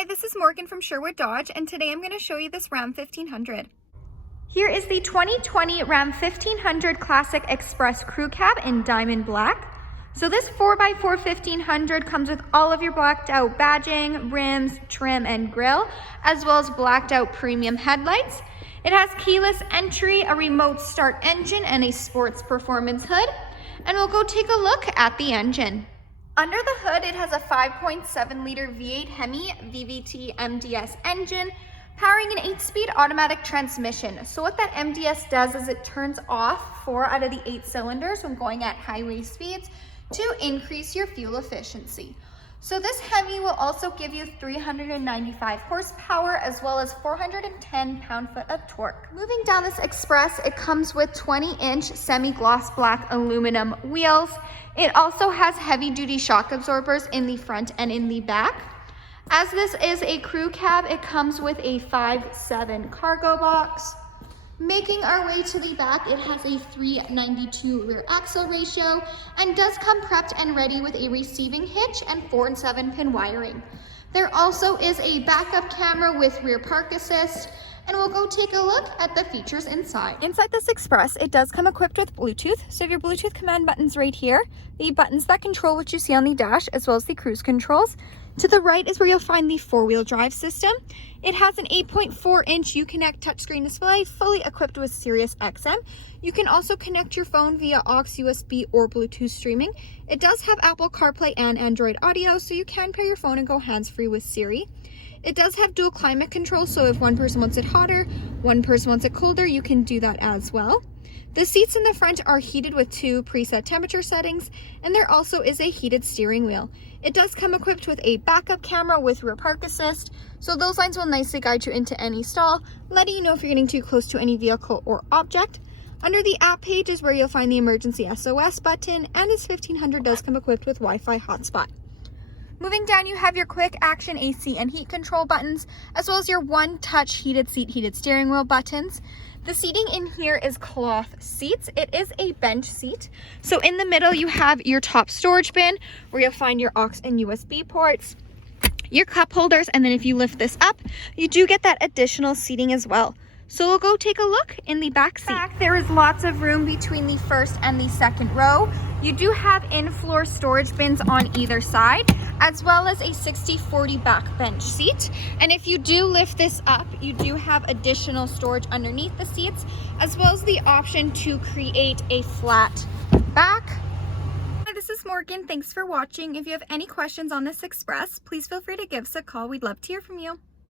Hi, this is Morgan from Sherwood Dodge, and today I'm going to show you this Ram 1500. Here is the 2020 Ram 1500 Classic Express Crew Cab in diamond black. So this 4x4 1500 comes with all of your blacked out badging, rims, trim, and grille, as well as blacked out premium headlights. It has keyless entry, a remote start engine, and a sports performance hood. And we'll go take a look at the engine. Under the hood, it has a 5.7-liter V8 Hemi VVT MDS engine, powering an 8-speed automatic transmission. So what that MDS does is it turns off 4 out of the 8 cylinders when going at highway speeds to increase your fuel efficiency. So this Hemi will also give you 395 horsepower as well as 410 pound-foot of torque. Moving down this Express, it comes with 20-inch semi-gloss black aluminum wheels. It also has heavy-duty shock absorbers in the front and in the back. As this is a crew cab, it comes with a 5'7" cargo box. Making our way to the back, it has a 392 rear axle ratio and does come prepped and ready with a receiving hitch and 4 and 7 pin wiring. There also is a backup camera with rear park assist, and we'll go take a look at the features inside. Inside this Express, it does come equipped with Bluetooth. So you have your Bluetooth command buttons right here, the buttons that control what you see on the dash, as well as the cruise controls. To the right is where you'll find the 4-wheel drive system. It has an 8.4-inch Uconnect touchscreen display, fully equipped with Sirius XM. You can also connect your phone via aux, USB, or Bluetooth streaming. It does have Apple CarPlay and Android Audio, so you can pair your phone and go hands-free with Siri. It does have dual climate control, so if one person wants it hotter, one person wants it colder, you can do that as well. The seats in the front are heated with 2 preset temperature settings, and there also is a heated steering wheel. It does come equipped with a backup camera with rear park assist, so those lines will nicely guide you into any stall, letting you know if you're getting too close to any vehicle or object. Under the app page is where you'll find the emergency SOS button, and this 1500 does come equipped with Wi-Fi hotspot. Moving down, you have your quick action AC and heat control buttons, as well as your one-touch heated seat, heated steering wheel buttons. The seating in here is cloth seats. It is a bench seat. So in the middle, you have your top storage bin where you'll find your aux and USB ports, your cup holders, and then if you lift this up, you do get that additional seating as well. So we'll go take a look in the back seat. There is lots of room between the first and the second row. You do have in-floor storage bins on either side, as well as a 60/40 back bench seat. And if you do lift this up, you do have additional storage underneath the seats, as well as the option to create a flat back. Hi, this is Morgan. Thanks for watching. If you have any questions on this Express, please feel free to give us a call. We'd love to hear from you.